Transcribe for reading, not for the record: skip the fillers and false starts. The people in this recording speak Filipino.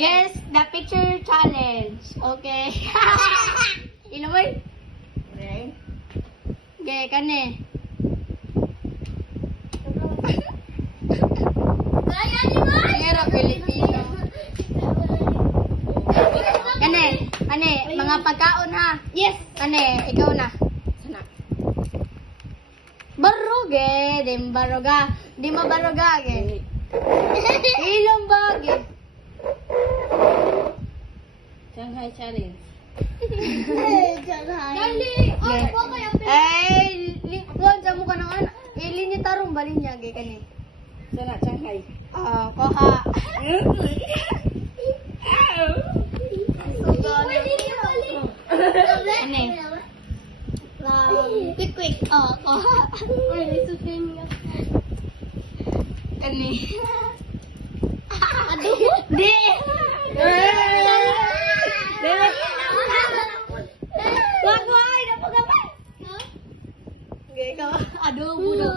Guess the picture challenge. Okay. Inuwi? Okay. Okay, kani. Pero Pilipino. Kani, mga pagkaon ha. Yes. Kani, ikaw na. Sana. Baruge, dim baruga. Di mabaruga, ge. Ilong bagi. Shanghai Challenge. Dali! Kuhan sa mukha ng anak. Niya tarong balin niya, ge, kani. Sana Shanghai. Koha. Kani. Quick. Koha. Kani. Di! Wag, napagabay! Okay, ikaw. Adobo daw.